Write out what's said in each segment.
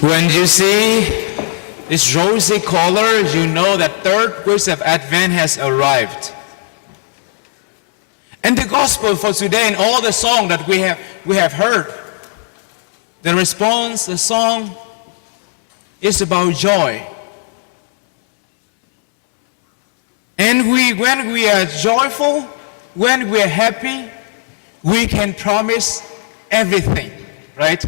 When you see this rosy color, you know that third week of Advent has arrived. And the gospel for today and all the song that we have heard, the response, the song is about joy. And when we are joyful, when we are happy, we can promise everything, right?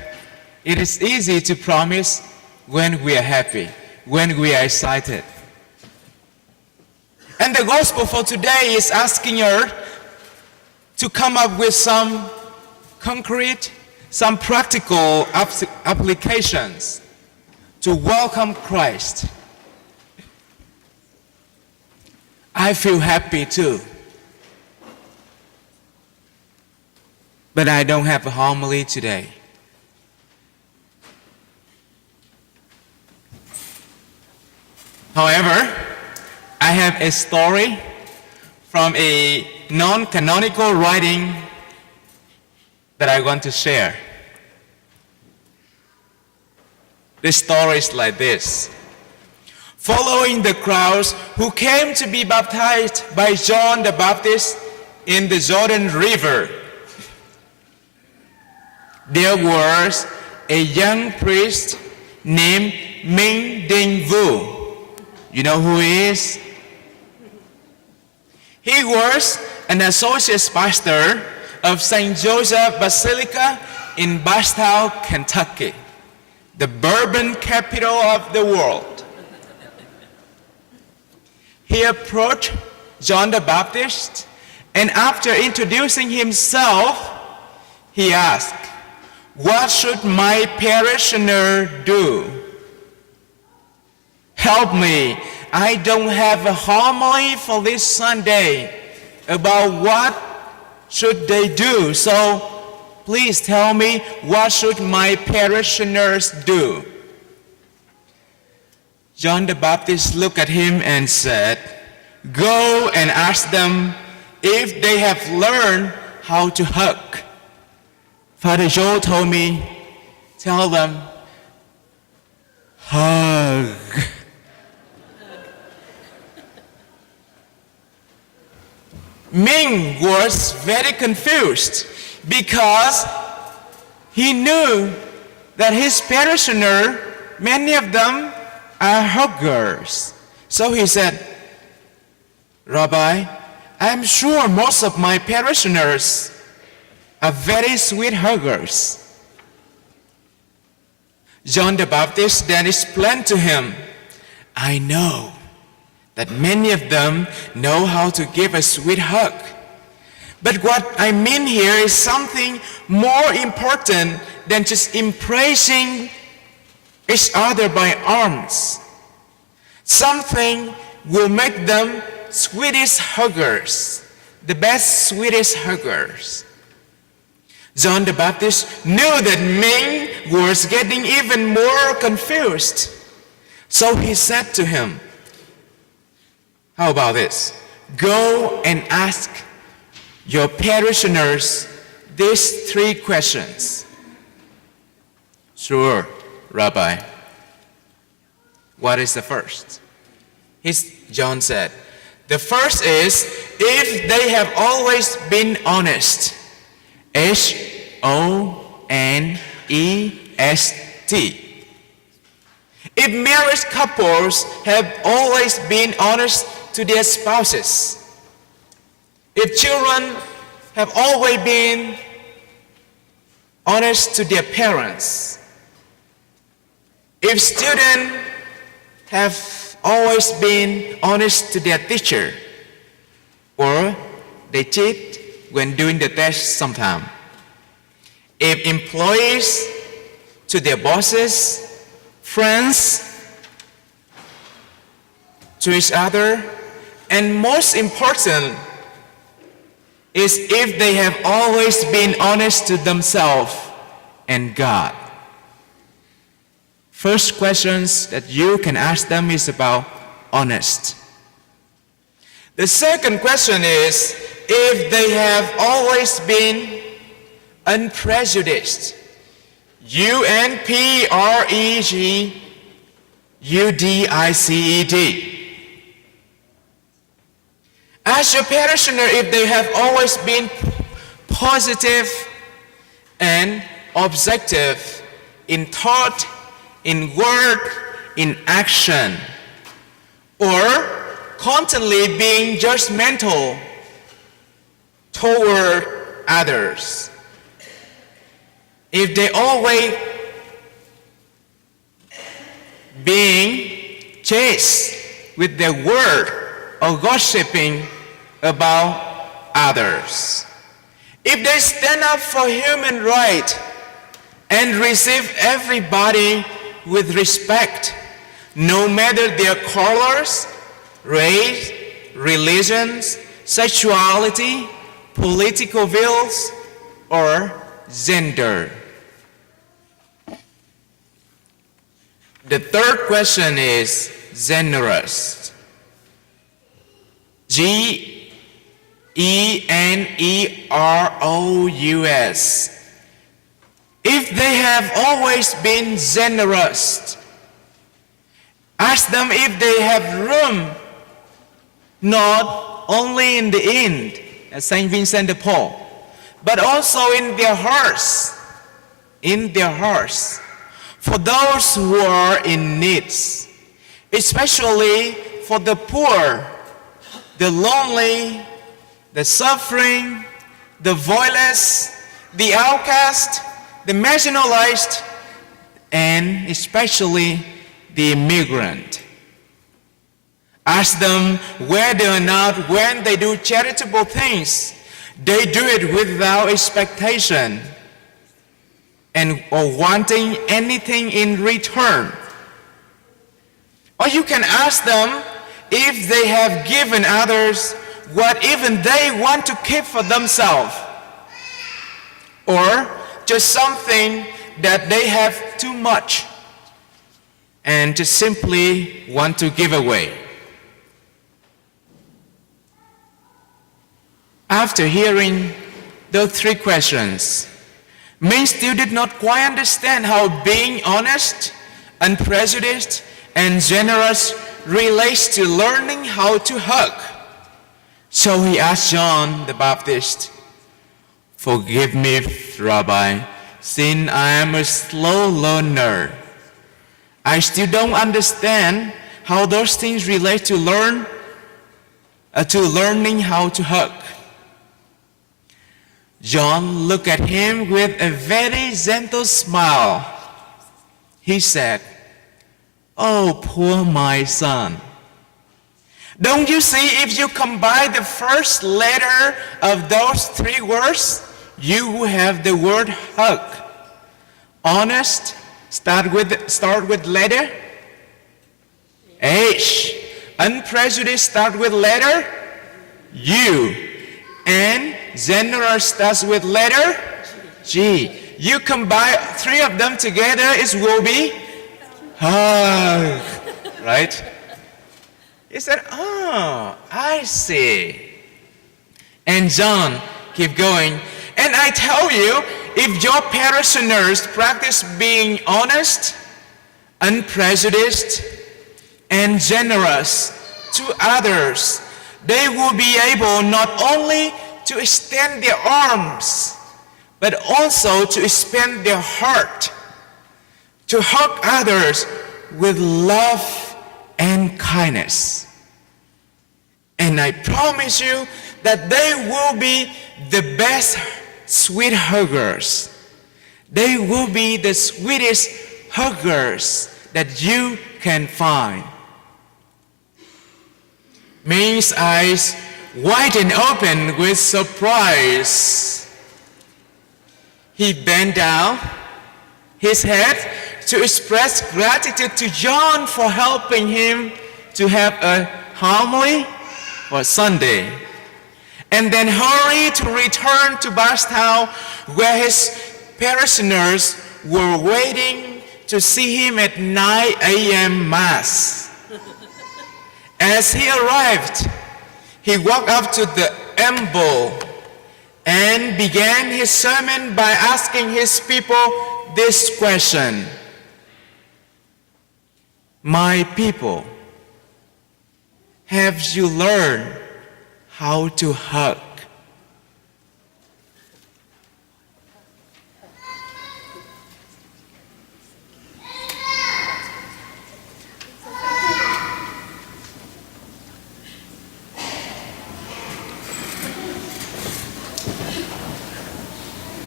It is easy to promise when we are happy, when we are excited. And the gospel for today is asking us to come up with some concrete, some practical applications to welcome Christ. I feel happy too. But I don't have a homily today. However, I have a story from a non-canonical writing that I want to share. The story is like this. Following the crowds who came to be baptized by John the Baptist in the Jordan River, there was a young priest named Minh Homily. You know who he is? He was an associate pastor of St. Joseph Basilica in Bardstown, Kentucky, the bourbon capital of the world. He approached John the Baptist, and after introducing himself, he asked, "What should my parishioner do?" "Help me, I don't have a homily for this Sunday about what should they do, so please tell me what should my parishioners do." John the Baptist looked at him and said, "Go and ask them if they have learned how to hug." Father Joe told me, "Tell them, hug." Ming was very confused because he knew that his parishioner, many of them are huggers. So he said, "Rabbi, I'm sure most of my parishioners are very sweet huggers." John the Baptist then explained to him, "I know that many of them know how to give a sweet hug. But what I mean here is something more important than just embracing each other by arms. Something will make them sweetest huggers, the best sweetest huggers." John the Baptist knew that Ming was getting even more confused. So he said to him, "How about this? Go and ask your parishioners these 3 questions." "Sure, Rabbi." "What is the first?" John said, "The first is if they have always been honest." HONEST. If married couples have always been honest to their spouses, if children have always been honest to their parents, if students have always been honest to their teacher, or they cheat when doing the test sometime, if employees to their bosses, friends to each other, and most important is if they have always been honest to themselves and God. First questions that you can ask them is about honest. The second question is if they have always been unprejudiced. UNPREGUDICED. Ask your parishioner if they have always been positive and objective in thought, in word, in action, or constantly being judgmental toward others. If they always being chased with their word or gossiping about others. If they stand up for human rights and receive everybody with respect, no matter their colors, race, religions, sexuality, political views, or gender. The third question is generous. GENEROUS. If they have always been generous, ask them if they have room, not only in the end, as Saint Vincent de Paul, but also in their hearts, for those who are in needs, especially for the poor, the lonely, the suffering, the voiceless, the outcast, the marginalized, and especially the immigrant. Ask them whether or not when they do charitable things, they do it without expectation and or wanting anything in return. Or you can ask them if they have given others what even they want to keep for themselves, or just something that they have too much and just simply want to give away. After hearing those three questions, Minh still did not quite understand how being honest, unprejudiced, and generous relates to learning how to hug. So he asked John the Baptist, "Forgive me, Rabbi, since I am a slow learner. I still don't understand how those things relate to learning how to hug." John looked at him with a very gentle smile. He said, "Oh, poor my son. Don't you see, if you combine the first letter of those three words, you will have the word hug. Honest, start with letter H. Unprejudiced, start with letter U. And generous starts with letter G. You combine three of them together, it will be hug, right? He said, "Oh, I see." And John keep going. "And I tell you, if your parishioners practice being honest, unprejudiced, and generous to others, they will be able not only to extend their arms, but also to expand their heart, to hug others with love and kindness. And I promise you that they will be the best sweet huggers. They will be the sweetest huggers that you can find." Minh's eyes widened open with surprise. He bent down his head to express gratitude to John for helping him to have a homily for Sunday, and then hurried to return to Bardstown, where his parishioners were waiting to see him at 9 a.m. Mass. As he arrived, he walked up to the amble and began his sermon by asking his people this question. My people, have you learned how to hug?